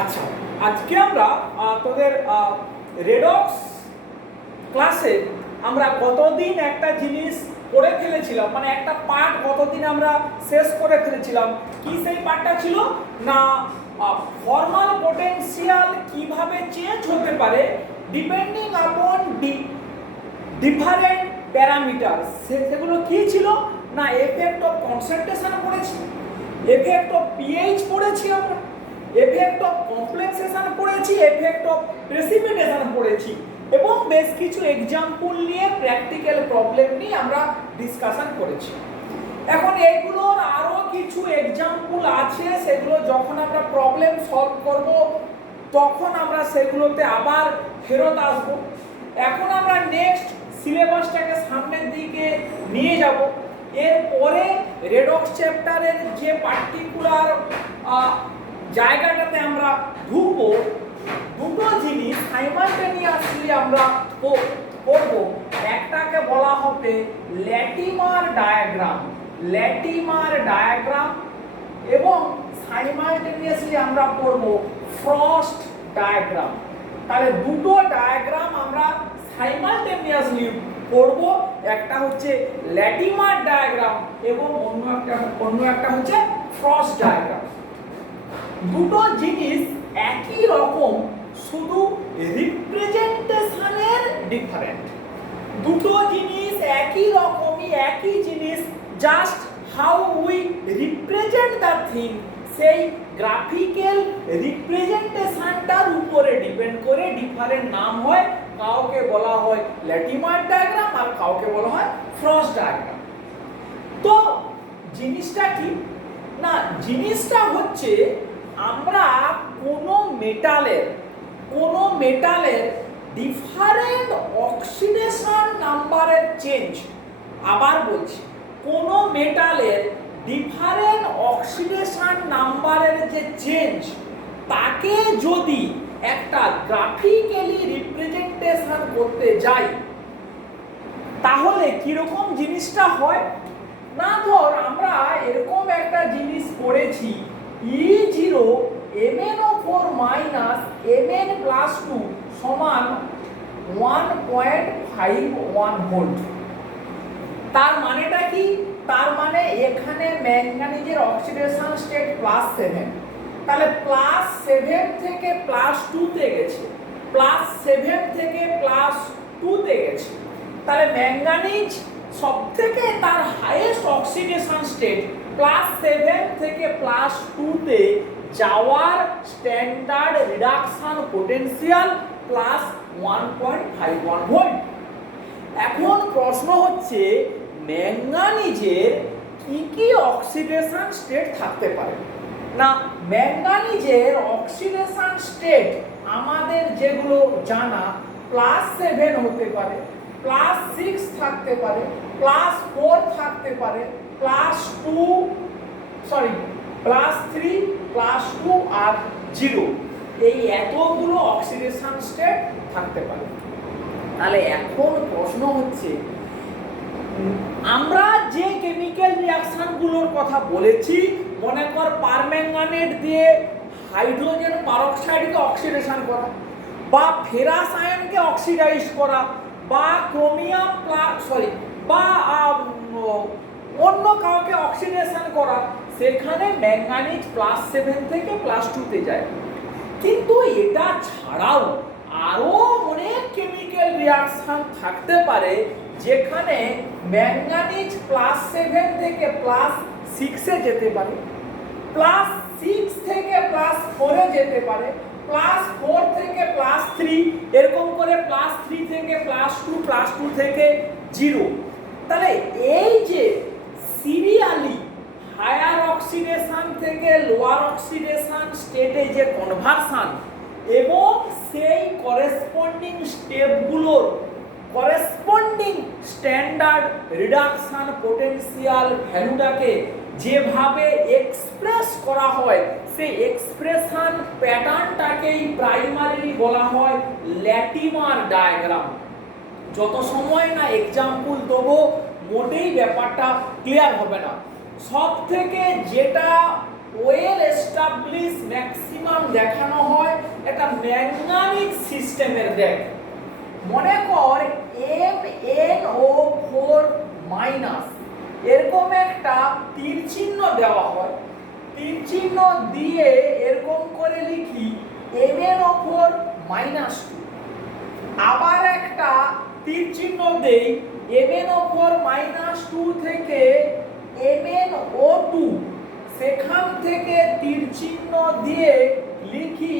আচ্ছা, আজকে আমরা তোদের রেডক্স ক্লাসে আমরা গতদিন একটা জিনিস পড়ে ফেলেছিলাম, মানে একটা পার্ট গতদিন আমরা শেষ করে ফেলেছিলাম। কি সেই পার্টটা ছিল না, ফর্মাল পোটেনশিয়াল কিভাবে চেঞ্জ হতে পারে ডিপেন্ডিং আপন ডিফারেন্ট প্যারামিটার। সেগুলো কি ছিল না, এফেক্ট অফ কনসেন্ট্রেশন পড়েছি, এফেক্ট অফ পিএইচ পড়েছি আমরা, এফেক্ট অফ কমপ্লেক্সেশন পড়েছি, এফেক্ট অফ প্রেসিপিটেশন পড়েছি এবং বেশ কিছু এক্সাম্পল নিয়ে প্র্যাকটিক্যাল প্রবলেম নিয়ে আমরা ডিসকাশন করেছি। এখন এইগুলোর আরো কিছু এক্সাম্পল আছে, সেগুলো যখন আমরা প্রবলেম সলভ করব তখন আমরা সেগুলোতে আবার ফেরত আসব। এখন আমরা নেক্সট সিলেবাসটাকে সামনের দিকে নিয়ে যাব। এরপরে রেডক্স চ্যাপ্টারের যে পার্টিকুলার জায়গাটাতে আমরা ঢুকবো, দুটো জিনিস সাইমালটেনিয়াসলি আমরা করব। একটাকে বলা হবে ল্যাটিমার ডায়াগ্রাম, ল্যাটিমার ডায়াগ্রাম, এবং সাইমালটেনিয়াসলি আমরা করব ফ্রস্ট ডায়াগ্রাম। তাহলে দুটো ডায়াগ্রাম আমরা সাইমালটেনিয়াসলি করব, একটা হচ্ছে ল্যাটিমার ডায়াগ্রাম এবং অন্য একটা হচ্ছে ফ্রস্ট ডায়াগ্রাম। দুটো জিনিস একই রকম, শুধু রিপ্রেজেন্টেশনের ডিফারেন্ট। দুটো জিনিস একই রকমই, একই জিনিস, just how we represent the thing সেই গ্রাফিক্যাল রিপ্রেজেন্টেশনটার উপরে ডিপেন্ড করে ডিফারেন্ট নাম হয়। কাউকে বলা হয় ল্যাটিমার ডায়াগ্রাম আর কাউকে বলা হয় ফ্রস্ট ডায়াগ্রাম। তো জিনিসটা কি না, জিনিসটা হচ্ছে আমরা কোনো মেটালের ডিফারেন্ট অক্সিডেশন নাম্বারের চেঞ্জ, আবার বলছি, কোনো মেটালের ডিফারেন্ট অক্সিডেশন নাম্বারের যে চেঞ্জ, তাকে যদি একটা গ্রাফিক্যালি রিপ্রেজেন্টেশন করতে যাই তাহলে কিরকম জিনিসটা হয় না, ধর আমরা এরকম একটা জিনিস পড়েছি, E0 MnO4 মাইনাস Mn+2 সমান 1.51 ভোল্ট। তার মানেটা কি? তার মানে এখানে ম্যাঙ্গানিজের অক্সিডেশন স্টেট +7, তাহলে +7 থেকে +2 তে গেছে, +7 থেকে +2 তে গেছে। তাহলে ম্যাঙ্গানিজ সবথেকে তার হাইয়েস্ট অক্সিডেশন স্টেট +7 থেকে +2 তে যাওয়ার স্ট্যান্ডার্ড রিডাকশন পোটেনশিয়াল +1.51 ভোল্ট। এখন প্রশ্ন হচ্ছে ম্যাঙ্গানিজের কি কি অক্সিডেশন স্টেট থাকতে পারে না, ম্যাঙ্গানিজের অক্সিডেশন স্টেট আমাদের যেগুলো জানা, +7 হতে পারে, +6 থাকতে পারে, +4 থাকতে পারে, +3, +2 আর 0, এই এতগুলো অক্সিডেশন স্টেট থাকতে পারে। তাহলে এখন প্রশ্ন হচ্ছে আমরা যে কেমিক্যাল রিঅ্যাকশনগুলোর কথা বলেছি, মনে কর পারম্যাঙ্গানেট দিয়ে হাইড্রোজেন পারঅক্সাইডকে অক্সিডেশন করা, বা ফেরাস আয়নকে অক্সিডাইজ করা, বা ক্রোমিয়াম বা অন্য কাউকে অক্সিডেশন করা, সেখানে ম্যাঙ্গানিজ +7 থেকে +2 তে যায়। কিন্তু এটা ছাড়াও আরো অনেক কেমিক্যাল রিঅ্যাকশন থাকতে পারে যেখানে ম্যাঙ্গানিজ +7 থেকে +6 এ যেতে পারে, +6 থেকে +4 এ যেতে পারে, +4 থেকে +3, এরকম করে +3 থেকে +2, +2 থেকে 0। তাহলে এই যে সিরিয়ালি হায়ার অক্সিডেশন থেকে লোয়ার অক্সিডেশন স্টেটে যে কনভার্সন এবং সেই করেসপন্ডিং স্টেপগুলোর করেসপন্ডিং স্ট্যান্ডার্ড রিডাকশন পোটেনশিয়াল ভ্যালুটাকে যেভাবে এক্সপ্রেস করা হয়, সেই এক্সপ্রেশন প্যাটার্নটাকেই প্রাইমারিলি বলা হয় ল্যাটিমার ডায়াগ্রাম। যত সময় না এক্সাম্পল দেবো মোটেই ব্যাপারটা ক্লিয়ার হবে না। সব থেকে যেটা ওয়েল এস্টাবলিশ ম্যাক্সিমাম দেখানো হয় একটা ম্যাগনেটিক সিস্টেমের দেখ মনে কর MnO4 মাইনাস এরকম একটা তীর চিহ্ন দেওয়া হয়, তীর চিহ্ন দিয়ে এরকম করে লিখি MnO4 মাইনাস 2, আবার একটা তীর চিহ্ন দেই MnO4 মাইনাস 2 থেকে MnO2, সেখান থেকে তীর চিহ্ন দিয়ে লিখি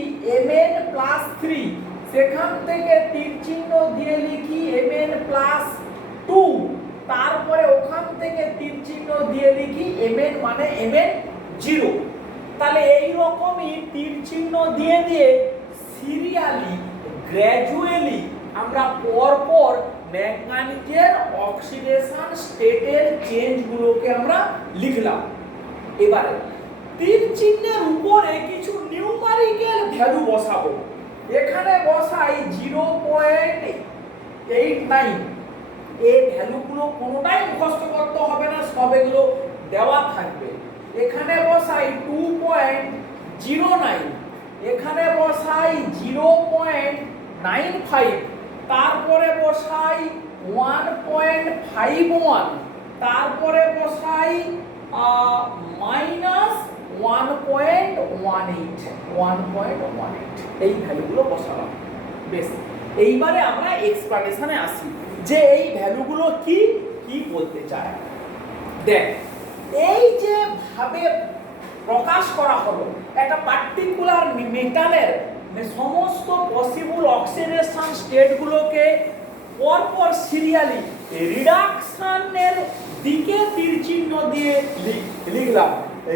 Mn প্লাস 3, সেখান থেকে তীর চিহ্ন দিয়ে লিখি Mn প্লাস 2, তারপরে ওখান থেকে তীর চিহ্ন দিয়ে লিখি Mn মানে Mn0। তাহলে এই রকমই তীর চিহ্ন দিয়ে দিয়ে সিরিয়ালি গ্র্যাজুয়ালি আমরা পরপর ম্যাগনেটিকের অক্সিডেশন স্টেটের চেঞ্জগুলোকে আমরা লিখলাম। এবারে তীর চিহ্নের উপরে কিছু নিউমারিক্যাল ভ্যালু বসাবো। এখানে বসাই 0.89, এই ভ্যালুগুলো কোনোটাই মুখস্থ করতে হবে না, সব এগুলো দেওয়া থাকবে। এখানে বসাই 2.09, এখানে বসাই 0.95, তারপরে বসাই 1.51, তারপরে বসাই মাইনাস 1.18 এই ভ্যালুগুলো বসালাম। বেশ, এইবারে আমরা এক্সপ্লানেশনে আসি যে এই ভ্যালুগুলো কি কি বলতে চায়। দেখ, এই যে ভাবে প্রকাশ করা হলো একটা পার্টিকুলার মেটালের সমস্ত পসিবল অক্সিডেশন স্টেটগুলোকে পরপর সিরিয়ালি রিডাকশনের দিকে তীর চিহ্ন দিয়ে লিখলাম,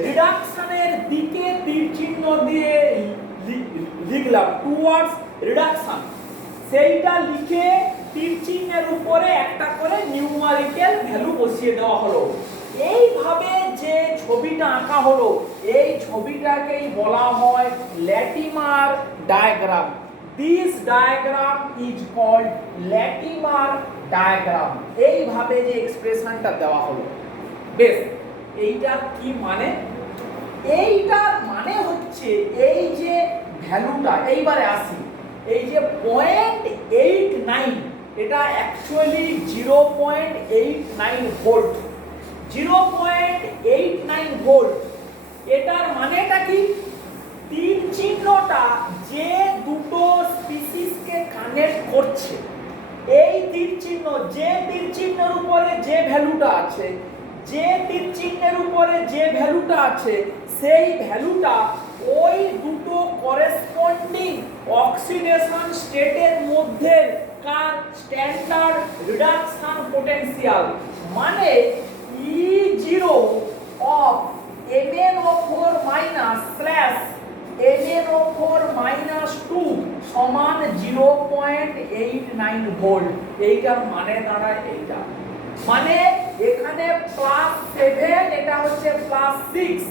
রিডাকশনের দিকে তীর চিহ্ন দিয়ে লিখলাম টুয়ার্ডস রিডাকশন, সেইটা লিখে তীর চিহ্নের উপরে একটা করে নিউমারিক্যাল ভ্যালু বসিয়ে দেওয়া হলো। এইভাবে যে ছবিটা আঁকা হলো এই ছবিটাকেই বলা হয় Latimer diagram. This diagram is called Latimer diagram. এইভাবে যে এক্সপ্রেশনটা দেওয়া হলো, বেশ, এইটার কি মানে? এইটার মানে হচ্ছে এই যে ভ্যালুটা, এইবারে আসি, এই যে 0.89 এটা অ্যাকচুয়ালি 0.89 ভোল্ট, 0.89 ভোল্ট। এটার মানেটা কি? তীর চিহ্নটা যে দুটো স্পিসিসকে কানেক্ট করছে, এই তীর চিহ্ন, যে তীর চিহ্নের উপরে যে ভ্যালুটা আছে, যে তীর চিহ্নের উপরে যে ভ্যালুটা আছে, সেই ভ্যালুটা ওই দুটো করেসপন্ডিং অক্সিডেশন স্টেটের মধ্যে কার স্ট্যান্ডার্ড রিডাকশন পোটেনশিয়াল, মানে E0 of MnO4 minus slash MnO4 minus 2 সমান 0.89 ভোল্ট। এইটার মানে দাঁড়ায় এইটা, মানে এখানে +7, এটা হচ্ছে +6,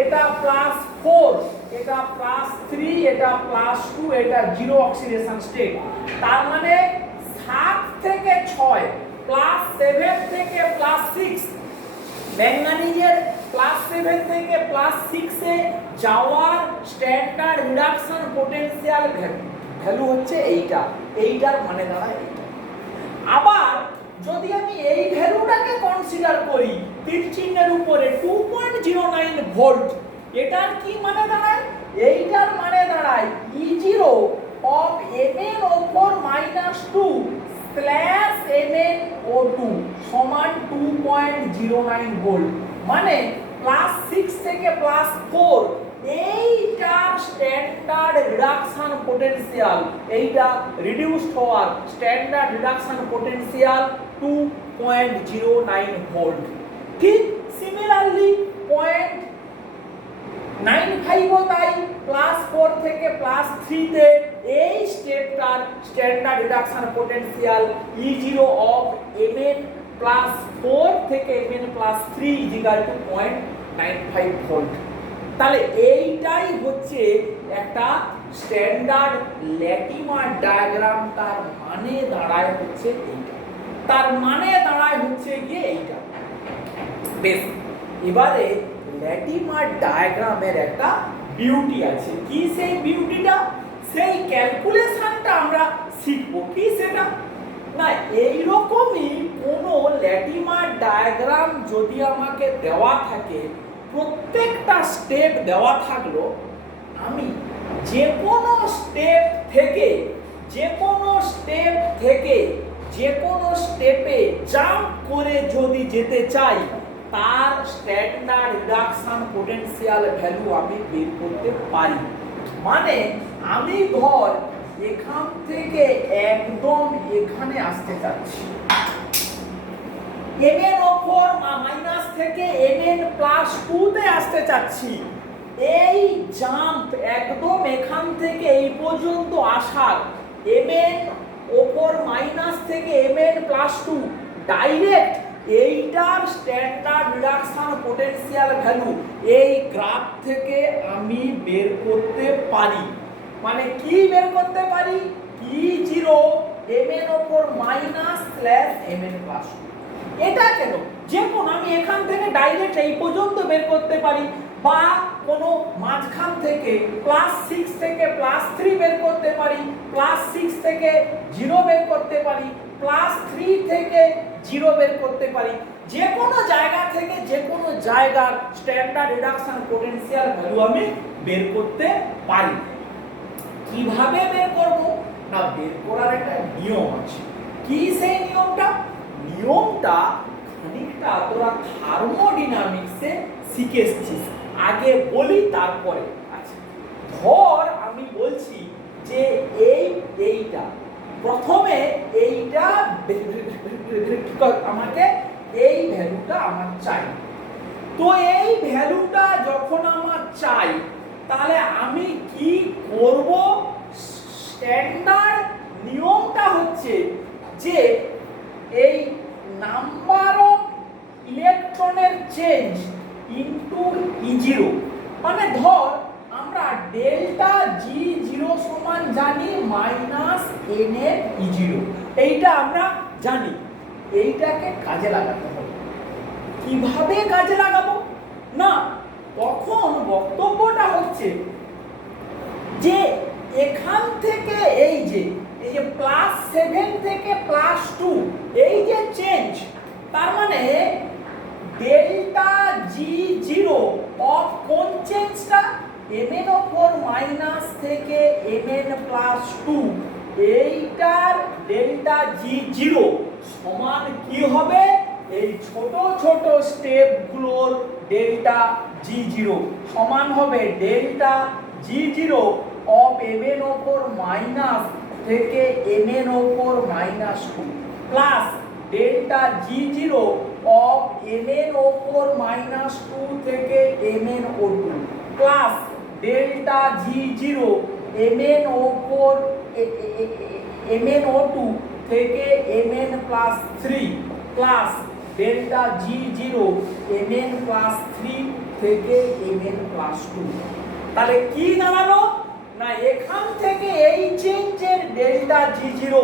এটা +4, এটা +3, এটা +2, এটা 0 অক্সিডেশন স্টেট। তার মানে 7 থেকে 6 +7 থেকে +6, ম্যাগনেটিকের +7 থেকে +6 এ যাওয়ার স্ট্যান্ডার্ড রিডাকশন পোটেনশিয়াল ভ্যালু হচ্ছে এইটা, এইটার মানে দাঁড়ায় এইটা। আবার যদি আমি এই ভ্যালুটাকে কনসিডার করি তীর চিহ্নের উপরে 2.09 ভোল্ট, এটার কি মানে দাঁড়ায়? এইটার মানে দাঁড়ায় E0 of MnO4 minus 2 slash MnO2 সমান 2.09 ভোল্ট, মানে +6 থেকে +4 এইটার স্ট্যান্ডার্ড রিডাকশন পোটেনশিয়াল, এইটা রিডিউসড হওয়ার স্ট্যান্ডার্ড রিডাকশন পোটেনশিয়াল 2.09 ভোল্ট। ঠিক সিমিলারলি 0.95 ও তাই +4 থেকে +3 তে এই স্টেপটার standard reduction potential E0 of Mn+4 থেকে Mn+3 0.95 ভোল্ট। তাহলে এইটাই হচ্ছে একটা স্ট্যান্ডার্ড ল্যাটিমার ডায়াগ্রাম। তার মানে দাঁড়ায় হচ্ছে এইটা, তার মানে দাঁড়ায় হচ্ছে গিয়ে এইটা। বেশ, এবারে ল্যাটিমার ডায়াগ্রামের একটা বিউটি আছে। কি সেই বিউটিটা? সেই ক্যালকুলেশনটা আমরা শিখব। কি সেটা না, এইরকমই কোনো ল্যাটিমার ডায়াগ্রাম যদি আমাকে দেওয়া থাকে, প্রত্যেকটা স্টেপ দেওয়া থাকলো, আমি যে কোনো স্টেপ থেকে যে কোনো স্টেপে জাম্প করে যদি যেতে চাই, তার স্ট্যান্ডার্ড রিডাকশন পোটেনশিয়াল ভ্যালু আমি বের করতে পারি। মানে আমি ধর এখান থেকে একদম এখানে আসতে চাচ্ছি, mn ওপর মাইনাস থেকে mn প্লাস 2 তে আসতে চাচ্ছি। এই জাম্প একদম এখান থেকে এই পর্যন্ত আসার mn ওপর মাইনাস থেকে mn প্লাস 2 ডাইরেক্ট এইটার স্ট্যান্ডার্ড রিডাকশন পোটেনশিয়াল ভ্যালু এই গ্রাফ থেকে আমি বের করতে পারি। মানে কি বের করতে পারি? E0 mn ওপর মাইনাস স্ল্যাশ mn প্লাস 2। এটা কেন? যে কোন আমি এখান থেকে ডাইরেক্ট এই পর্যন্ত বের করতে পারি, বা কোনো মাঝখান থেকে +6 থেকে +3 বের করতে পারি, +6 থেকে 0 বের করতে পারি, +3 থেকে 0 বের করতে পারি। যে কোনো জায়গা থেকে যে কোনো জায়গার স্ট্যান্ডার্ড রিডাকশন পোটেনশিয়াল ভ্যালু আমি বের করতে পারি। কিভাবে বের করব না, বের করার একটা নিয়ম আছে। কি সেই নিয়মটা? নিয়মটা খানিকটা তোরা থার্মোডাইনামিক্সে শিখে এসেছিস, আগে বলি তারপরে। আচ্ছা, ধর আমি বলছি যে এইটা প্রথমে এইটা আমাকে এই ভ্যালুটা আমার চাই। তো এই ভ্যালুটা যখন আমার চাই, তাহলে আমি কি করব? স্ট্যান্ডার্ড নিয়মটা হচ্ছে যে এই নাম্বার অফ ইলেকট্রনের চেঞ্জ ইনটু E0, মানে ধর আমরা ডেল্টা G0 সমান জানি মাইনাস nn E0, এইটা আমরা জানি। এইটাকে কাজে লাগাতে হবে। কিভাবে কাজে লাগাবো না, তখন বক্তব্যটা হচ্ছে যে এখান থেকে এই যে +7 থেকে +2 এই যে চেঞ্জ, তার মানে ডেল্টা G0 অফ কোন চেঞ্জটা? mn ওপর মাইনাস থেকে mn প্লাস 2, এইটার ডেল্টা G0 সমান কি হবে? এই ছোট ছোট স্টেপগুলোর ডেল্টা G0 সমান হবে ডেল্টা G0 অফ mn ওপর মাইনাস থেকে mn ওপর minus 2 plus delta G0 of mn ওপর মাইনাস 2 থেকে mn ও 2 প্লাস ডেল্টা G0 mn ওপর mn ও 2 থেকে mn plus 3 plus delta G0 mn plus 3 থেকে mn প্লাস 2। তাহলে কি দাঁড়ালো না, এখান থেকে এই চেঞ্জের ডেল্টা G0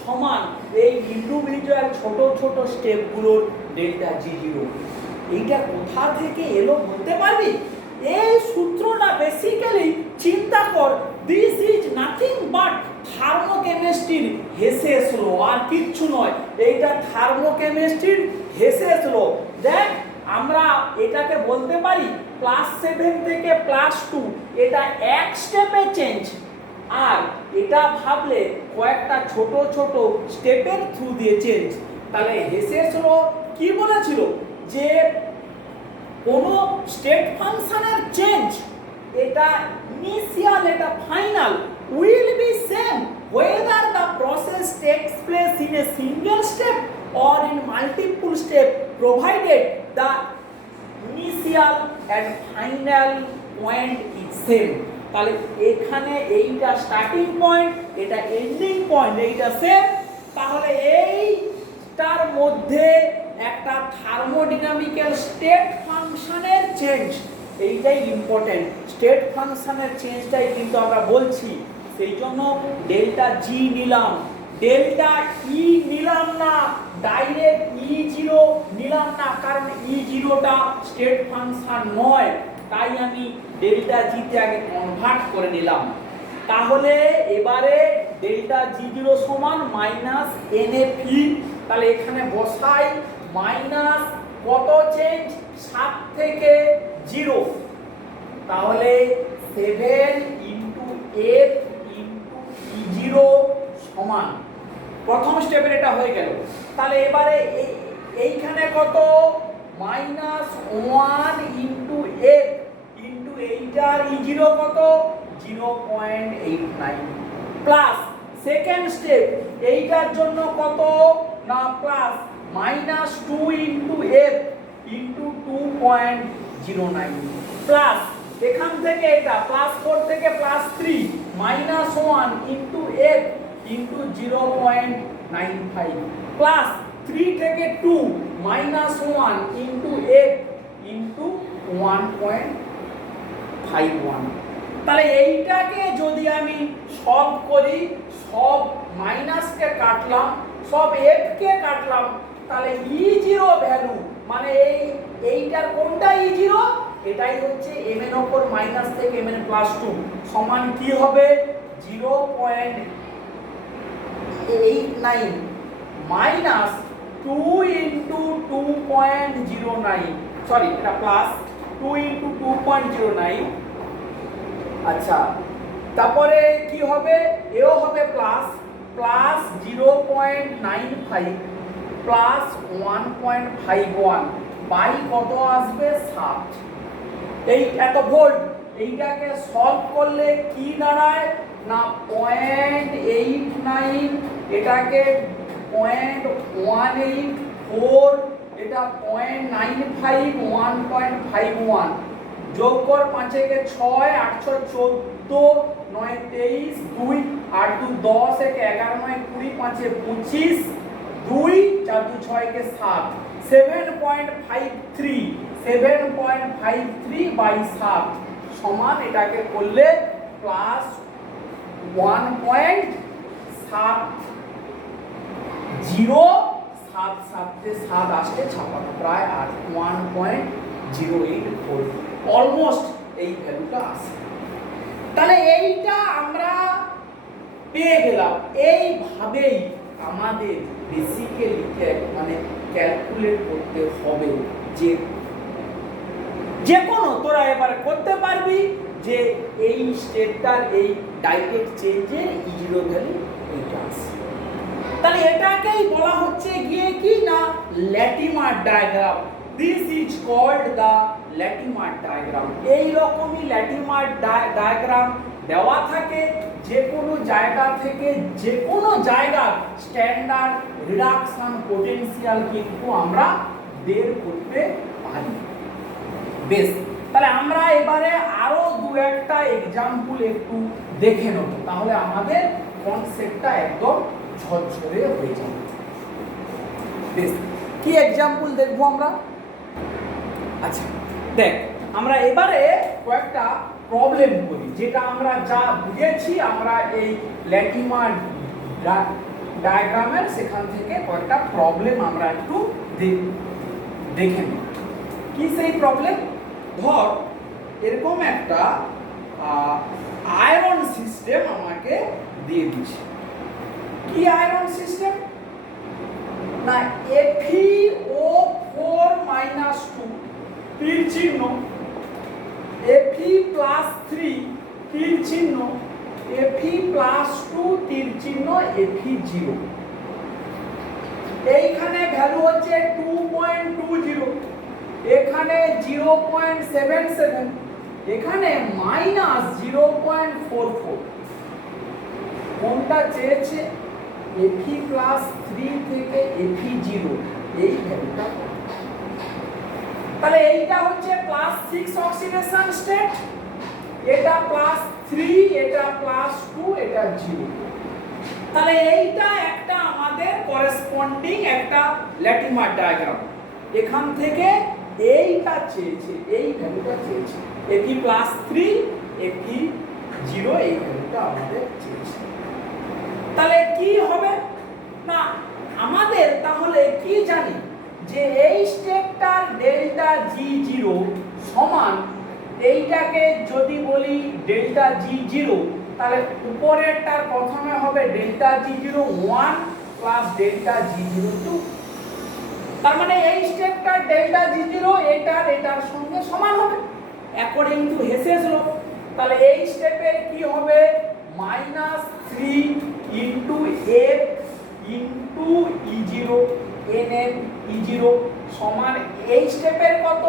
সমান এই ইন্ডিভিজুয়াল ছোট ছোট স্টেপগুলোর ডেল্টা G0। এইটা কোথা থেকে এলো বলতে পারবি? এই সূত্রটা বেসিক্যালি চিন্তা কর, দিস ইজ নাথিং বাট থার্মোকেমিস্ট্রির হেসেস ল, আর কিচ্ছু নয়। এইটা থার্মোকেমিস্ট্রির হেসেস ল। দেখ, আমরা এটাকে বলতে পারি +7 থেকে +2, এটা এক স্টেপে চেঞ্জ, আর এটা ভাবলে কয়েকটা ছোট ছোট স্টেপের থ্রু দিয়ে চেঞ্জ। তাহলে হেসেস ল কি বলেছিল? যে কোনো স্টেট ফাংশনের চেঞ্জ, এটা ইনিশিয়াল এটা final, will be same whether the process takes place in a single step or in multiple step, provided the initial and final point is same। তাহলে এখানে এইটা স্টার্টিং পয়েন্ট, এটা এন্ডিং পয়েন্ট, এইটা same. তাহলে এইটার মধ্যে একটা থার্মোডাইনামিক্যাল স্টেট ফাংশনের চেঞ্জ, এইটাই ইম্পর্টেন্ট। স্টেট ফাংশনের চেঞ্জটাই কিন্তু আমরা বলছি, সেই জন্য ডেল্টা জি নিলাম, ডেল্টা ই নিলাম না, ডাইরেক্ট E0 নিলাম না, কারণ E0টা স্টেট ফাংশন নয়, তাই আমি ডেল্টা জিতে আগে কনভার্ট করে নিলাম। তাহলে এবারে ডেল্টা জি0 সমান মাইনাস এনএফি, তাহলে এখানে বসাই মাইনাস কত চেঞ্জ 7 থেকে 0, তাহলে 7 ইন্টু এফ ইন্টু ই0 সমান, প্রথম স্টেপের এটা হয়ে গেল। তাহলে এবারে এইখানে কত মাইনাস 1 ইন্টু এফ ইন্টু এইটার ই0 কত 0.89 প্লাস সেকেন্ড স্টেপ এইটার জন্য কত না plus minus 2 into F into 2.09 plus এখান থেকে এটা প্লাস 4 থেকে plus 3 minus 1 into F into 0.95 plus 3 থেকে 2 মাইনাস 1 ইন্টু এফ ইন্টু 1.51। তাহলে এইটাকে যদি আমি সলভ করি, সব মাইনাসকে কাটলাম, সব এফ কে কাটলাম, তাহলে ই0 ভ্যালু মানে এইটার কোনটা ই0, এটাই হচ্ছে m এর উপর মাইনাস থেকে m এর প্লাস 2 সমান কি হবে 0.89 মাইনাস 2 ইন্টু 2.09, সরি এটা প্লাস 2 ইন্টু 2.09। আচ্ছা তারপরে কি হবে, এও হবে প্লাস প্লাস 0.95 প্লাস 1.51 বাই কত আসবে 7, এই এত ভোল্ট। এইটাকে সলভ করলে কি দাঁড়ায় না 0.89, এটাকে 0.184, এটা 0.95 1.51 যোগ কর 5 একে 6 814 9 23 2 8 2 10 1 11 9 20 5 25 2 4 2 6 के 7 7.53 বাই 7 সমান এটাকে করলে প্লাস 1.7077 আসছে ছাপানো প্রায় 1.084 অলমোস্ট এই ভ্যালুটা আসে। তাহলে এইটা আমরা পেয়ে গেলাম। এইভাবেই আমাদের বেসিক্যালি মানে ক্যালকুলেট করতে হবে যে কোনো তোরা এবার করতে পারবি যে এই স্টেপটার এই ডাইরেক্ট চেঞ্জের ই0 ভ্যালু এইটা আসে। তাহলে এটাকেই বলা হচ্ছে গিয়ে কি না Latimer diagram. This is called the Latimer diagram. এই রকমই ল্যাটিমার ডায়াগ্রাম দেওয়া থাকে যে কোনো জায়গা থেকে যে কোনো জায়গার স্ট্যান্ডার্ড রিডাকশন পোটেনশিয়াল কিন্তু আমরা বের করতে পারি। বেশ, তাহলে আমরা এবারে আরো দু একটা এক্সাম্পল একটু দেখে নেব, তাহলে আমাদের কনসেপ্টটা একদম ঝরঝরে হয়ে যাবে। বেশ, কি এক্সাম্পল দেখবো আমরা? আচ্ছা দেখ, আমরা এবারে কয়েকটা প্রবলেম করি, যেটা আমরা যা বুঝেছি আমরা এই ল্যাটিমার ডায়াগ্রামের সেখান থেকে কয়েকটা প্রবলেম আমরা একটু দেখে নিই। কি সেই প্রবলেম? ধর এরকম একটা আয়রন সিস্টেম আমাকে দিয়ে দিচ্ছে। কি আয়রন সিস্টেম না FeO4 - 2 তীর চিহ্ন, Fe+3 তীর চিহ্ন, Fe+2 তীর চিহ্ন, Fe0। এইখানে ভ্যালু হচ্ছে 2.20, এখানে 0.77, এখানে -0.44। কোনটা চেয়েছে? Fe+3 থেকে Fe0 এই ভ্যালুটা। তাহলে এইটা হচ্ছে +6 অক্সিডেশন স্টেট, এটা +3, এটা +2, এটা 0। তাহলে এইটা একটা আমাদের করেসপন্ডিং একটা ল্যাটিমার ডায়াগ্রাম। এখান থেকে এইটা চেয়েছে, এই ভ্যালুটা চেয়েছে, Fe+3 Fe0 এই ভ্যালুটা আমাদের চেয়েছে। তাহলে কি হবে না আমাদের তাহলে কি জানি যে এই স্টেপটার ডেল্টা G0 সমান, এইটাকে যদি বলি ডেল্টা G0 তাহলে উপরেরটার প্রথমে হবে delta G0 1 plus delta G0 2। তার মানে এই স্টেপটা ডেল্টা G0 এটার সঙ্গে সমান হবে অ্যাকর্ডিং টু হেসেস ল। তাহলে এই স্টেপে কি হবে -3 into f into E0 nm E0 সমান এই স্টেপের কত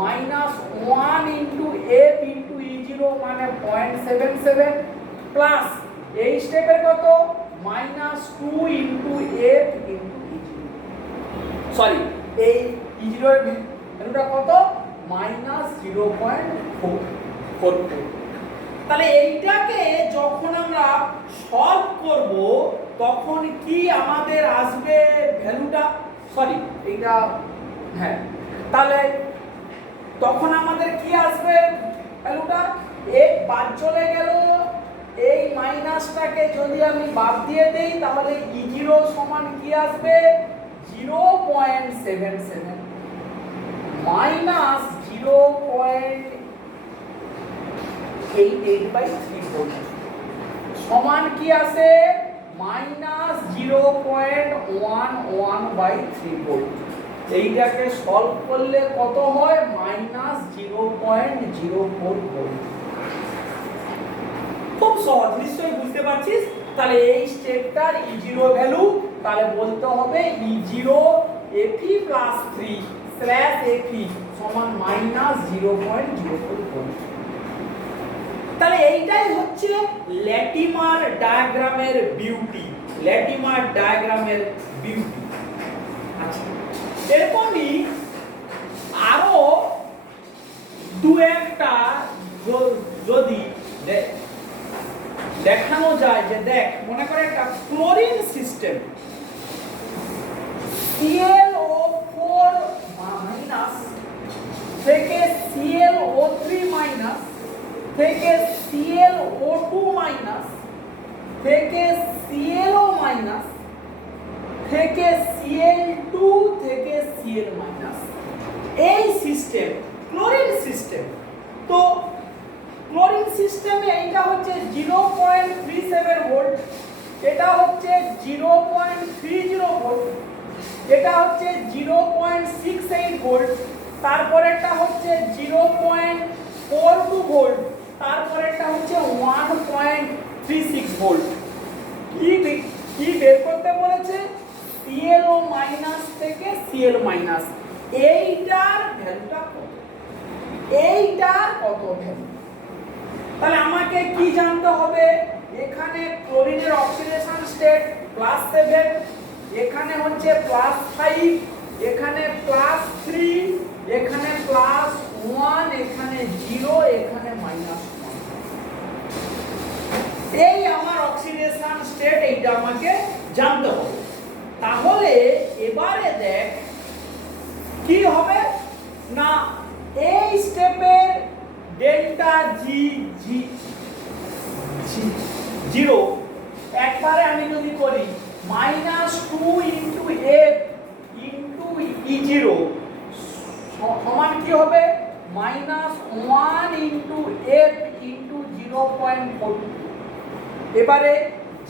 -1 ইনটু f ইনটু E0 মানে 0.77 প্লাস এই স্টেপের কত -2 into f into E0 sorry এই E0 এর ভ্যালুটা কত -0.44। তাহলে এইটাকে যখন আমরা সলভ করব তখন কি আমাদের আসবে ভ্যালুটা সরি এইটা হ্যাঁ তাহলে তখন আমাদের কি আসবে ভ্যালুটা এক বাদ চলে গেল এই মাইনাসটাকে যদি আমি বাদ দিয়ে দেই তাহলে E0 সমান কি আসবে 0.77 মাইনাস 0.88/3 ভোল্ট সমান কি আসে -0.11/3 ভোল্ট। এইটাকে সলভ করলে কত হয় -0.04 ভোল্ট। খুব সহজ নিশ্চয়ই বুঝতে পারছিস। তাহলে এই স্টেপটার E0 ভ্যালু তাহলে বলতে হবে E0 Fe + 3/Fe সমান -0.04 ভোল্ট। তাহলে এইটাই হচ্ছে ল্যাটিমার ডায়াগ্রামের বিউটি। ল্যাটিমার ডায়াগ্রামের বিউটি। আচ্ছা এরপরই আরো দু একটা যদি দেখানো যায় যে দেখ মনে করে একটা ক্লোরিন সিস্টেম ClO4 মাইনাস থেকে ClO3 মাইনাস থেকে ClO2 মাইনাস থেকে ClO মাইনাস থেকে Cl2 থেকে Cl মাইনাস এই সিস্টেম ক্লোরিন সিস্টেম। তো ক্লোরিন সিস্টেমে এইটা হচ্ছে 0.37 ভোল্ট, এটা হচ্ছে 0.30 ভোল্ট, এটা হচ্ছে 0.68 ভোল্ট, তারপরেরটা হচ্ছে 0.42 ভোল্ট, তারপরেরটা হচ্ছে 1.36 ভোল্ট। কি বের করতে বলেছে ClO মাইনাস থেকে Cl মাইনাস এইটার ভ্যালুটা কত, এইটার কত ভ্যালু। তাহলে আমাকে কি জানতে হবে এখানে ক্লোরিনের অক্সিডেশন স্টেট +7, এখানে হচ্ছে +5, এখানে +3, এখানে +1, এখানে 0, এখানে -1। এই আমার অক্সিডেশন স্টেট এইটা আমাকে জানতে হবে। তাহলে এবারে দেখ কি হবে না এই স্টেপের ডেল্টা G0 একবারে আমি যদি করি -2 ইনটু f ইনটু E0 সমান কি হবে -1 ইনটু f ইনটু 0.42। এবারে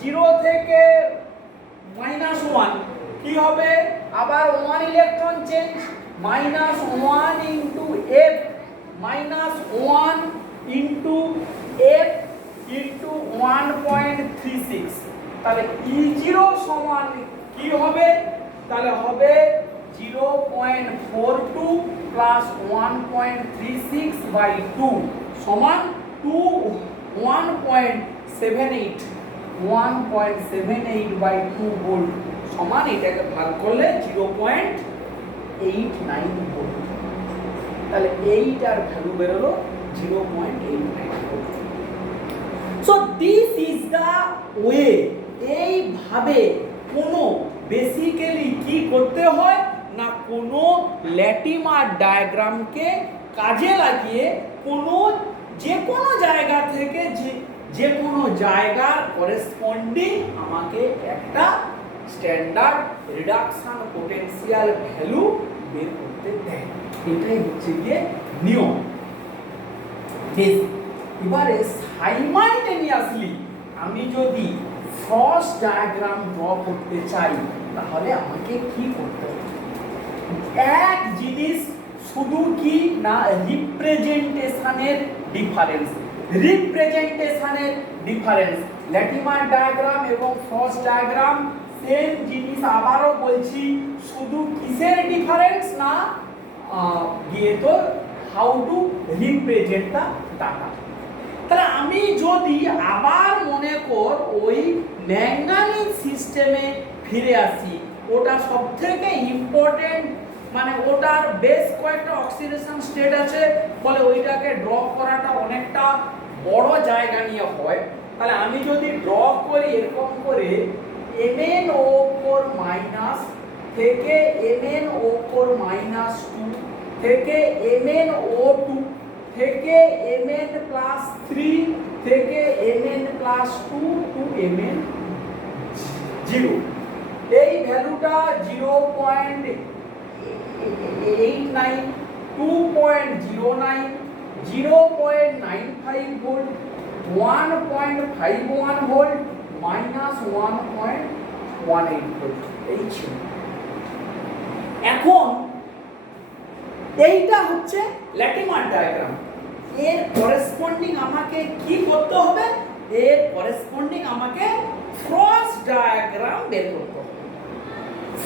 0 থেকে -1 কি হবে আবার 1 electron change -1 into f -1 into f into 1.36। তাহলে E0 সমান কি হবে তাহলে হবে 0.42 প্লাস 1.36/2 সমান 1.78/2 ভোল্ট সমান এটাকে ভাগ করলে 0.89 ভোল্ট। তাহলে এইটার ভ্যালু বের হলো 0.89 volt. So this is the way. এইভাবে কোনো বেসিক্যালি কি করতে হয় না কোনো ল্যাটিমার ডায়াগ্রামকে কাজে লাগিয়ে যে কোনো জায়গা থেকে যে কোনো জায়গার করেসপন্ডিং আমাকে একটা স্ট্যান্ডার্ড রিডাকশন পোটেনশিয়াল ভ্যালু বের করতে দেয়। এটাই হচ্ছে গিয়ে নিয়ম। এবারে সাইমালটেনিয়াসলি আমি যদি ফ্রস্ট ডায়াগ্রাম ড্র করতে চাই তাহলে আমাকে কি করতে হবে? এক জিনিস শুধু কি না রিপ্রেজেন্টেশনের ডিফারেন্স, ল্যাটিমার ডায়াগ্রাম এবং ফ্রস্ট ডায়াগ্রাম সেম জিনিস। আবারও বলছি, শুধু কিসের ডিফারেন্স না গিয়ে তো how to represent the data. তাহলে আমি যদি আবার মনে কর ওই ম্যাঙ্গানিজ সিস্টেমে ফিরে আসি, ওটা সব থেকে ইম্পর্টেন্ট, মানে ওটার বেশ কয়েকটা অক্সিডেশন স্টেট আছে, ফলে ওইটাকে ড্র করাটা অনেকটা বড় জায়গা নিয়ে হয়। তাহলে আমি যদি ড্র করি এরকম করে MnO4 মাইনাস থেকে MnO4 মাইনাস 2 থেকে MnO2 থেকে Mn প্লাস 3 থেকে Mn প্লাস 2 টু Mn 0, এই ভ্যালুটা 0.89, 2.09, 0.95 ভোল্ট, 1.51 ভোল্ট, মাইনাস 1.18 ভোল্ট এই ছিল। এখন এইটা হচ্ছে ল্যাটিমার ডায়াগ্রাম। এর করেসপন্ডিং আমাকে কি করতে হবে? এর করেসপন্ডিং আমাকে ফ্রস্ট ডায়াগ্রাম বের করতে হবে।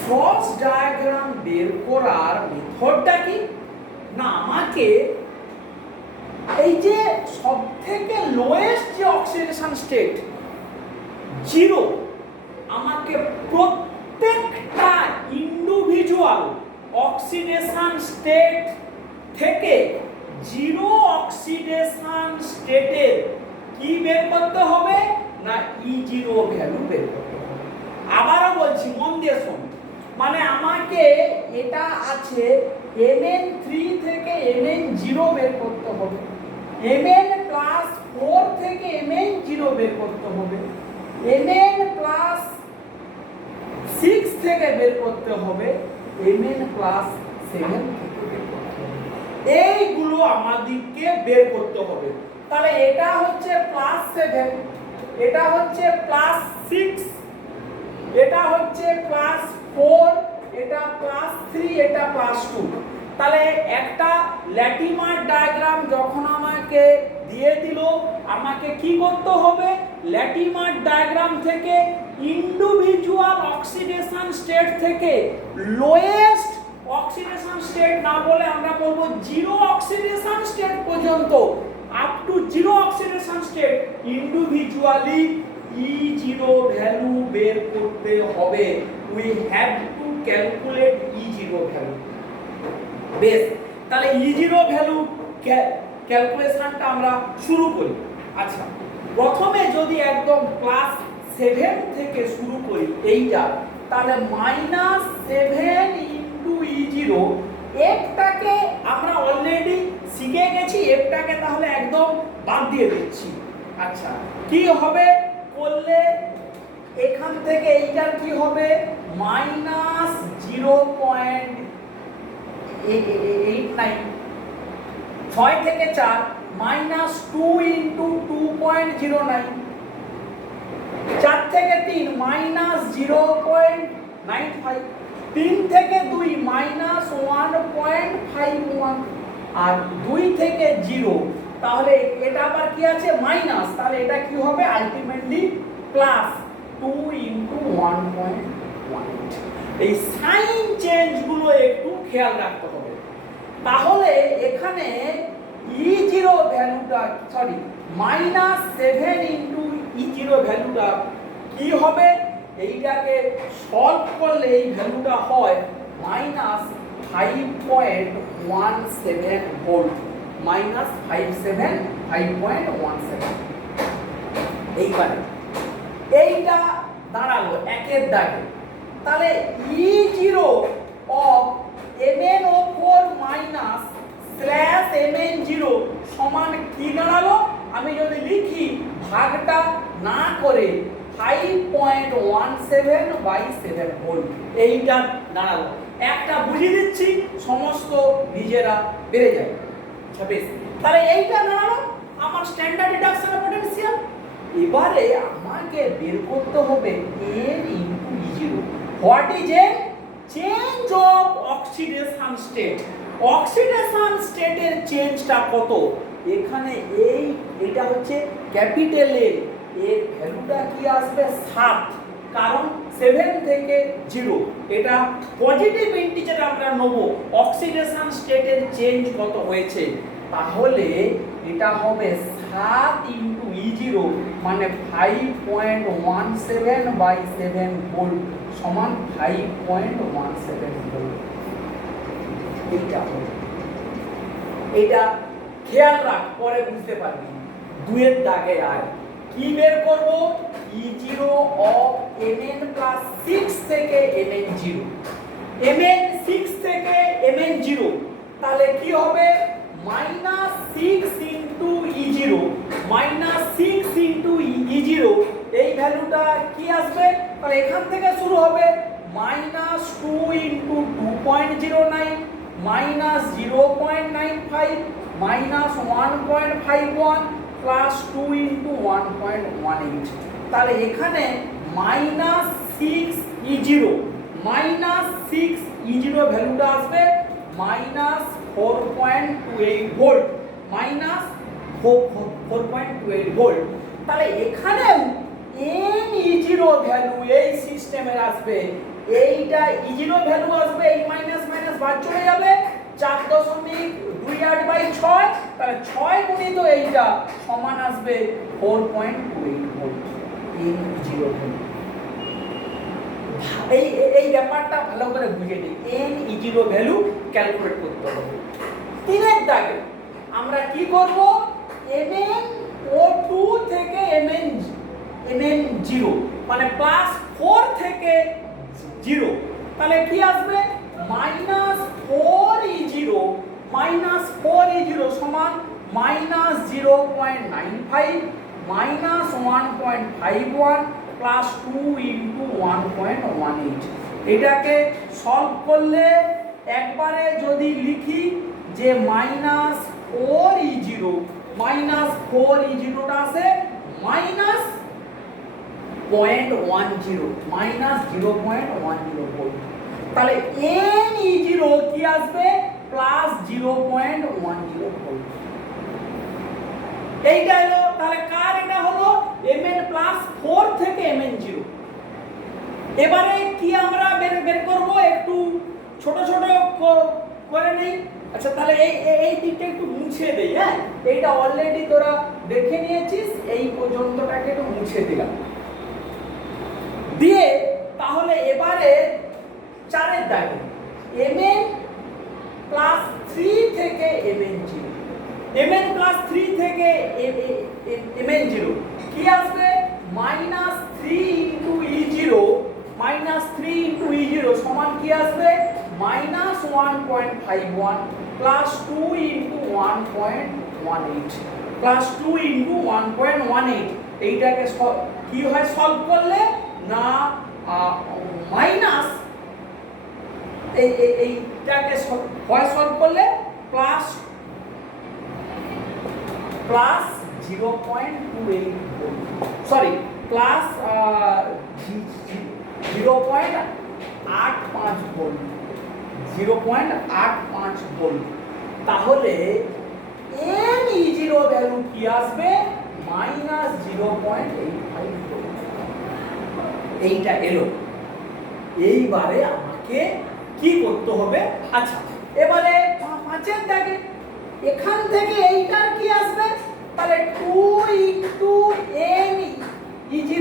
ফ্রস্ট ডায়াগ্রাম বের করার মেথডটা কি না, আমাকে এই যে সবথেকে লোয়েস্ট যে অক্সিডেশন স্টেট 0, আমাকে প্রত্যেকটা ইন্ডিভিজুয়াল অক্সিডেশন স্টেট থেকে 0 অক্সিডেশন স্টেটের কি বের করতে হবে না E0 ভ্যালু বের করতে হবে। আবারও বলছি, মন দিয়ে শোন, মানে আমাকে এটা আছে Mn3 থেকে Mn0 বের করতে হবে, Mn প্লাস 4 থেকে Mn0 বের করতে হবে, Mn প্লাস 6 থেকে বের করতে হবে, Mn প্লাস 7 থেকে বের করতে হবে। এইগুলো আমাদেরকে বের করতে হবে। তাহলে এটা হচ্ছে প্লাস 7, এটা হচ্ছে প্লাস 6, এটা হচ্ছে প্লাস 4, এটা প্লাস 3, এটা প্লাস 2। তাহলে একটা ল্যাটিমার ডায়াগ্রাম যখন আমাকে দিয়ে দিল, আমাকে কি করতে হবে? ল্যাটিমার ডায়াগ্রাম থেকে ইন্ডিভিজুয়াল অক্সিডেশন স্টেট থেকে লোয়েস্ট অক্সিডেশন স্টেট না বলে আমরা বলবো 0 অক্সিডেশন স্টেট পর্যন্ত, up to 0 oxidation state individually E0 value বের করতে হবে। We have to calculate E0 value. বেশ, তাহলে E0 ভ্যালু ক্যালকুলেশনটা আমরা শুরু করি। আচ্ছা, প্রথমে যদি একদম ক্লাস 7 থেকে শুরু করি এইটা, তাহলে -7 ইনটু E0, এফটাকে আমরা অলরেডি শিখে গেছি, এফটাকে তাহলে একদম বাদ দিয়ে দিচ্ছি। আচ্ছা, কি হবে করলে এখান থেকে এইটার কি হবে? -0.89, 6 থেকে 4 -2 ইনটু 2.09, 4 থেকে 3 -0.95, 3 থেকে 2 -1.51, আর 2 থেকে 0, তাহলে এটা আবার কি আছে মাইনাস, তাহলে এটা কি হবে আলটিমেটলি প্লাস 2 ইনটু 1.1। এই সাইন চেঞ্জ গুলো একটু খেয়াল রাখতে হবে। তাহলে এখানে E0 ভ্যালুটা -7 ইনটু E0 ভ্যালুটা কি হবে? এইটাকে সলভ করলে এই ভ্যালুটা হয় -5.17 ভোল্ট, -5.17। এইবারে এইটা দাঁড়ালো একের দাগে। তাহলে E0 of MnO4 minus slash Mn0 সমান কি দাঁড়ালো? আমি যদি লিখি ভাগটা না করে 5.17/7 ভোল্ট এইটা দাঁড়ালো। একটা বুঝিয়ে দিচ্ছি, সমস্ত নিজেরা বেড়ে যাবে। আচ্ছা বেশ, তাহলে এইটা দাঁড়ালো আমার স্ট্যান্ডার্ড রিডাকশন অফ পটেনশিয়াল। এবারে আমাকে বের করতে হবে n into E0। What is a change of oxidation state. Oxidation স্টেটের চেঞ্জটা কত? এখানে এটা হচ্ছে ক্যাপিটাল এর ভ্যালুটা কি আসবে 7, কারণ 7 থেকে 0 এটা পজিটিভ ইন্টিজার আমরা নেব। অক্সিডেশন স্টেটের চেঞ্জ কত হয়েছে, তাহলে এটা হবে 7 ইনটু E0 মানে 5.17/7 ভোল্ট সমান 5.17 ভোল্ট। এইটা হবে, এটা খেয়াল রাখ, পরে বুঝতে পারবি। দুয়ের দাগে আয় কি বের করব? E0 অফ Mn প্লাস 6 থেকে Mn0। Mn 6 থেকে Mn0, তাহলে কি হবে? -6 ইনটু E0, -6 ইনটু E0, এই ভ্যালুটা কি আসবে? তাহলে এখান থেকে শুরু হবে -2 ইনটু 2.09, -0.95, -1.51 প্লাস 2 ইনটু 1.18। তাহলে এখানে -6 E0, -6 E0 ভ্যালুটা আসবে -4.28 ভোল্ট, -4.28 ভোল্ট। তাহলে এখানেও n E0 ভ্যালু এই সিস্টেমের আসবে, এইটা E0 ভ্যালু আসবে, এই মাইনাস মাইনাস বাদ চলে যাবে, 4.28/6, তাহলে 6 গুণিত এইটা সমান আসবে 4.28 ভোল্ট n E0 ভ্যালু। এই ব্যাপারটা ভালো করে বুঝে নিই, n E0 ভ্যালু ক্যালকুলেট করতে হবে। তিনের দাগে আমরা কি করব? MnO2 থেকে Mn0 মানে +4 থেকে 0, তাহলে কি আসবে? -4 E0, -4 E0 সমান -0.95, -1.51 প্লাস 2 ইনটু 1.18। এটাকে সলভ করলে একবারে যদি লিখি যে -4 E0, -4 E0টা আসে -0.10 ভোল্ট। তাহলে n E0 কি আসবে? +0.10 ভোল্ট। এইটা হলো, তাহলে কার এটা হলো? Mn +4 থেকে Mn0। এবারে কি আমরা বের করব? একটু ছোট ছোট করে নেই। আচ্ছা, তাহলে এই দিকটা একটু মুছে দেই। হ্যাঁ, এইটা অলরেডি তোরা দেখে নিয়েছিস, এই পর্যন্তটাকে একটু মুছে দিলাম দিয়ে, তাহলে এবারে 4এর দাগে Mn +3 থেকে Mn0, Mn +3 থেকে Mn0 কি আসবে? -3 ইনটু E0, -3 ইনটু E0 সমান কি আসবে? -1.51 প্লাস 2 ইনটু 1.18 প্লাস 2 ইনটু 1.18। এইটাকে কি হয় সলভ করলে? না মাইনাস এইটাকে হয় সলভ করলে plus 0.28 volt, sorry plus 0.85 volt, 0.85 volt. তাহলে n E0 ভ্যালু কি আসবে? -0.85 ভোল্ট। এইটা এলো। এইবারে আমাকে কি করতে হবে? আচ্ছা, এবারে 5এর দাগে এখান থেকে এইটার কি আসবে? তাহলে 2 into n E0,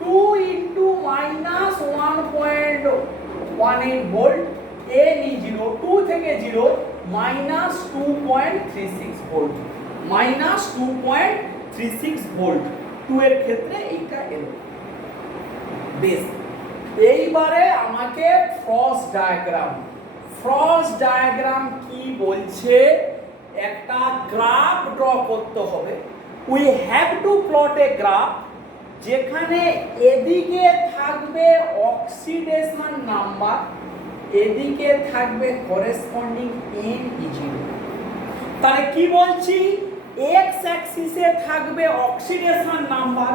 2 into -1.18 volt, n E0 2 থেকে 0 -2.36 ভোল্ট, -2.36 ভোল্ট। 2 এর ক্ষেত্রে এইটা এলো। বেশ, এইবারে আমাকে ফ্রস্ট ডায়াগ্রাম কি বলছে? একটা গ্রাফ ড্র করতে হবে। We have to plot A graph যেখানে এদিকে থাকবে অক্সিডেশন নাম্বার, এদিকে থাকবে করেসপন্ডিং n E0। তাহলে কি বলছি? এক্স অ্যাক্সিসে থাকবে অক্সিডেশন নাম্বার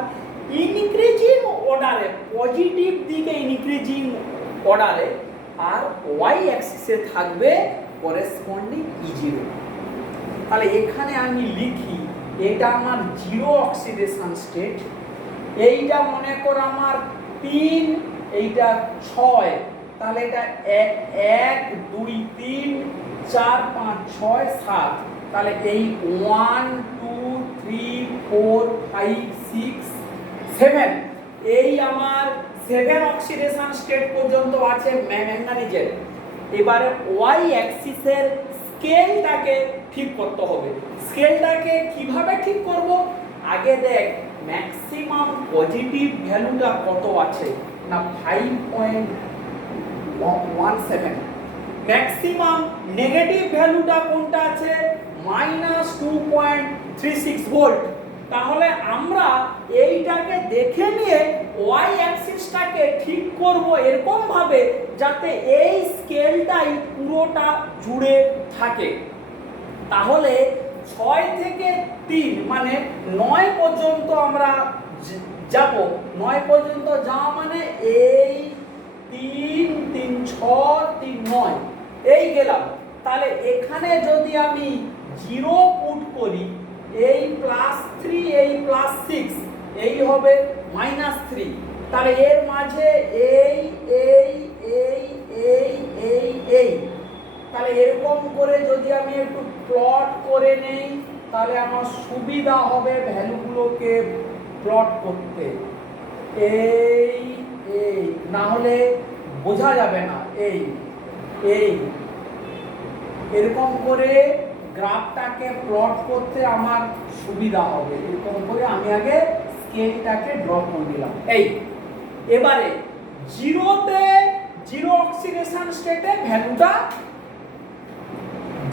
ইনক্রিজিং অর্ডারে, পজিটিভ দিকে ইনক্রিজিং অর্ডারে, আর ওয়াই অ্যাক্সিসে থাকবে করেসপন্ডিং E0। তাহলে এখানে আমি লিখি এটা আমার জিরো অক্সিডেশন স্টেট, এইটা মনে করো আমার 3, এইটা 6, তাহলে এটা 1 2 3 4 5 6 7, তাহলে এই 1 2 3 4 5 6 7, এই আমার 7 অক্সিডেশন স্টেট পর্যন্ত আছে ম্যাঙ্গানিজের। এবারে ওয়াই অ্যাক্সিসের স্কেলটাকে ঠিক করতে হবে। স্কেলটাকে কিভাবে ঠিক করব? আগে দেখ ম্যাক্সিমাম পজিটিভ ভ্যালুটা কত আছে না 5.17, ম্যাক্সিমাম নেগেটিভ ভ্যালুটা কোনটা আছে -2.36 ভোল্ট। তাহলে আমরা এইটাকে দেখে নিয়ে ওয়াই অ্যাক্সিসটাকে ঠিক করব এরকম ভাবে যাতে এই স্কেলটাই পুরোটা জুড়ে থাকে। তাহলে 6 থেকে 3 মানে 9 পর্যন্ত আমরা যাব। 9 পর্যন্ত যাওয়া মানে এই 3 3 6 3 9 এই গেলাম। তাহলে এখানে যদি আমি 0 পুট করি, এই +3 এই +6 এই হবে -3, তাহলে এর মাঝে এই এই এই এই এই এই, তাহলে এরকম করে যদি আমি একটু প্লট করে নেই তাহলে আমার সুবিধা হবে ভ্যালুগুলোকে প্লট করতে। এই এই না হলে বোঝা যাবে না, এই এই এরকম করে গ্রাফটাকে প্লট করতে আমার সুবিধা হবে। এরকম করে আমি আগে স্কেলটাকে ড্র করে দিলাম। এই এবারে জিরোতে, জিরো অক্সিডেশন স্টেটে ভ্যালুটা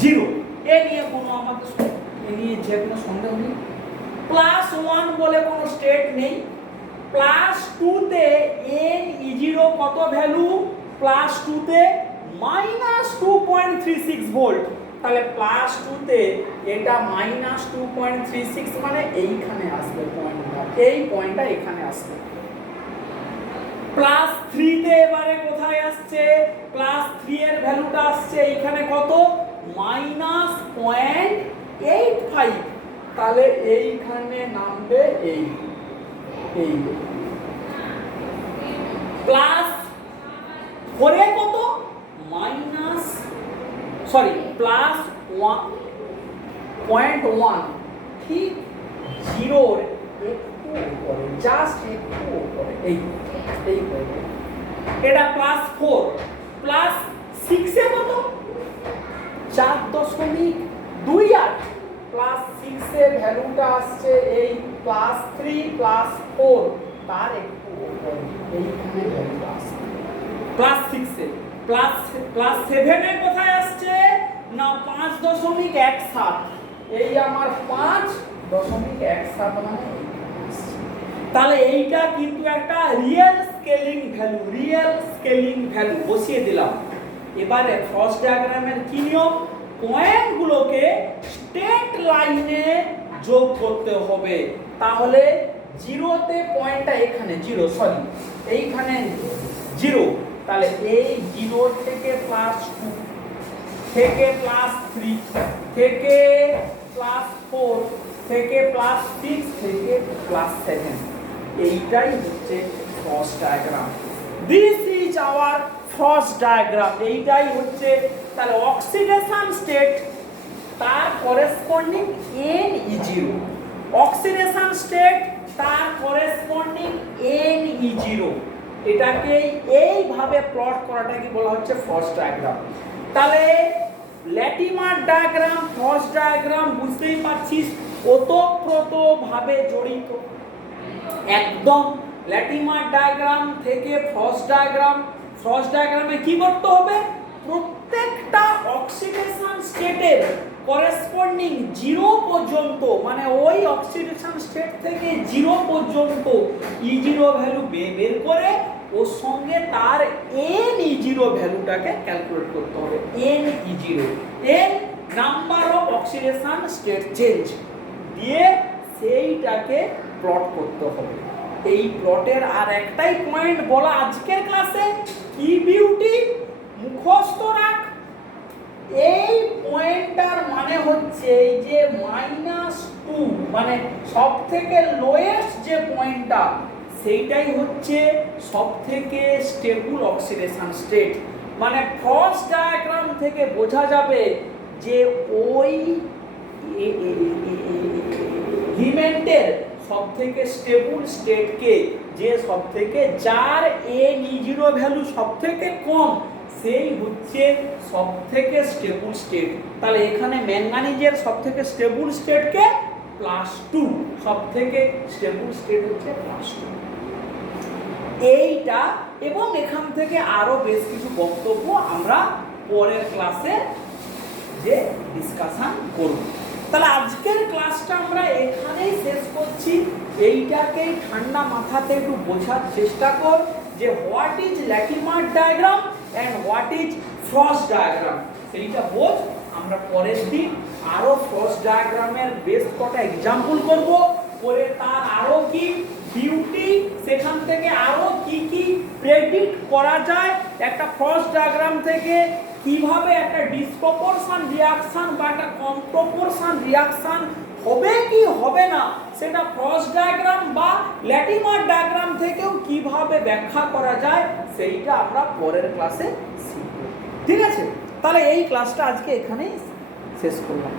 0, এ নিয়ে কোনো আমাদের এ নিয়ে যে কোনো সন্দেহ নেই। +1 বলে কোনো স্টেট নেই। +2 তে NE0 কত ভ্যালু? +2 তে -2.36 ভোল্ট। তাহলে +2 তে এটা -2.36 মানে এইখানে আসবে পয়েন্টটা, এই পয়েন্টটা এখানে আসবে। +3 তে এবারে কোথায় আসছে? +3 এর ভ্যালুটা আসছে এইখানে কত? -0.85, তাহলে এইখানে নামবে এই এই +4 এ কত? +1.1 ঠিক 0 একটু উপরে, জাস্ট একটু উপরে, এই এই এটা +4। +6 এ কত? 4.28, +6 এর ভ্যালুটা আসছে এই +3 +4 তার একটু উপরে, এইখানে ভ্যালুটা আসছে +6 এ। +7 এ কোথায় আসছে না 5.17, এই আমার 5.17 মানে তাহলে এইটা কিন্তু একটা real scaling value, real scaling value বসিয়ে দিলাম। এবারে ফ্রস্ট ডায়াগ্রামের কি নিয়ম? পয়েন্টগুলোকে স্ট্রেট লাইনে যোগ করতে হবে। তাহলে 0 তে পয়েন্টটা এখানে 0, সরি এইখানে 0, তাহলে এই 0 থেকে +2 থেকে +3 থেকে +4 থেকে +6 থেকে +7, এইটাই হচ্ছে frost diagram. This is our frost diagram. এইটাই হচ্ছে তাহলে অক্সিডেশন স্টেট, তার করেসপন্ডিং NE0, অক্সিডেশন স্টেট তার করেসপন্ডিং NE0, এটাকে এইভাবে প্লট করাটাকে বলা হচ্ছে ফ্রস্ট ডায়াগ্রাম। তাহলে ল্যাটিমার ডায়াগ্রাম, ফ্রস্ট ডায়াগ্রাম বুঝতেই পারছিস ওতপ্রোতভাবে জড়িত। একদম ল্যাটিমার ডায়াগ্রাম থেকে ফ্রস্ট ডায়াগ্রাম, ফ্রস্ট ডায়াগ্রামে কি করতে হবে? প্রত্যেকটা অক্সিডেশন স্টেটের করেসপন্ডিং 0 পর্যন্ত, মানে ওই অক্সিডেশন স্টেট থেকে 0 পর্যন্ত E0 ভ্যালু বের করে ওর সঙ্গে তার NE0 ভ্যালুটাকে ক্যালকুলেট করতে হবে। NE0 N number of oxidation state change, দিয়ে সেইটাকে প্লট করতে হবে। এই প্লটের আর একটাই পয়েন্ট বলা আজকের ক্লাসে, কি বিউটি, মুখস্থ রাখ। এই পয়েন্টটার মানে হচ্ছে এই যে -2 মানে সব থেকে লোয়েস্ট যে পয়েন্টটা, সেইটাই হচ্ছে সব থেকে স্টেবল অক্সিডেশন স্টেট। মানে ফ্রস্ট ডায়াগ্রাম থেকে বোঝা যাবে যে ওই এলিমেন্টের সব থেকে স্টেবল স্টেটকে, যে সব থেকে যার NE0 ভ্যালু সব থেকে কম, সেই হচ্ছে সব থেকে স্টেবল স্টেট। তাহলে এখানে ম্যাঙ্গানিজের সব থেকে স্টেবল স্টেটকে +2, সব থেকে স্টেবল স্টেট হচ্ছে +2। এইটা এবং এখান থেকে আরো বেশ কিছু বক্তব্য আমরা পরের ক্লাসে যে ডিসকাশন করব। তাহলে আজকের ক্লাসটা আমরা এখানেই শেষ করছি। এইটাকে ঠান্ডা মাথাতে একটু বোঝার চেষ্টা কর যে what is Latimer diagram and what is Frost diagram, সেইটা বোঝ। আমরা পরের দিন আরো ফ্রস্ট ডায়াগ্রামের বেশ কটা এক্সাম্পল করব, করে তার আরো কি বিউটি, সেখান থেকে আরো কি কি প্রেডিক্ট করা যায় একটা ফ্রস্ট ডায়াগ্রাম থেকে, কিভাবে একটা ডিসপ্রপোর্শন রিয়াকশন বা একটা কমপ্রপোর্শন রিয়াকশন হবে কি হবে না, সেটা ফ্রস্ট ডায়াগ্রাম বা ল্যাটিমার ডায়াগ্রাম থেকেও কিভাবে ব্যাখ্যা করা যায়, সেইটা আমরা পরের ক্লাসে শিখব। ঠিক আছে, তাহলে এই ক্লাসটা আজকে এখানেই শেষ করলাম।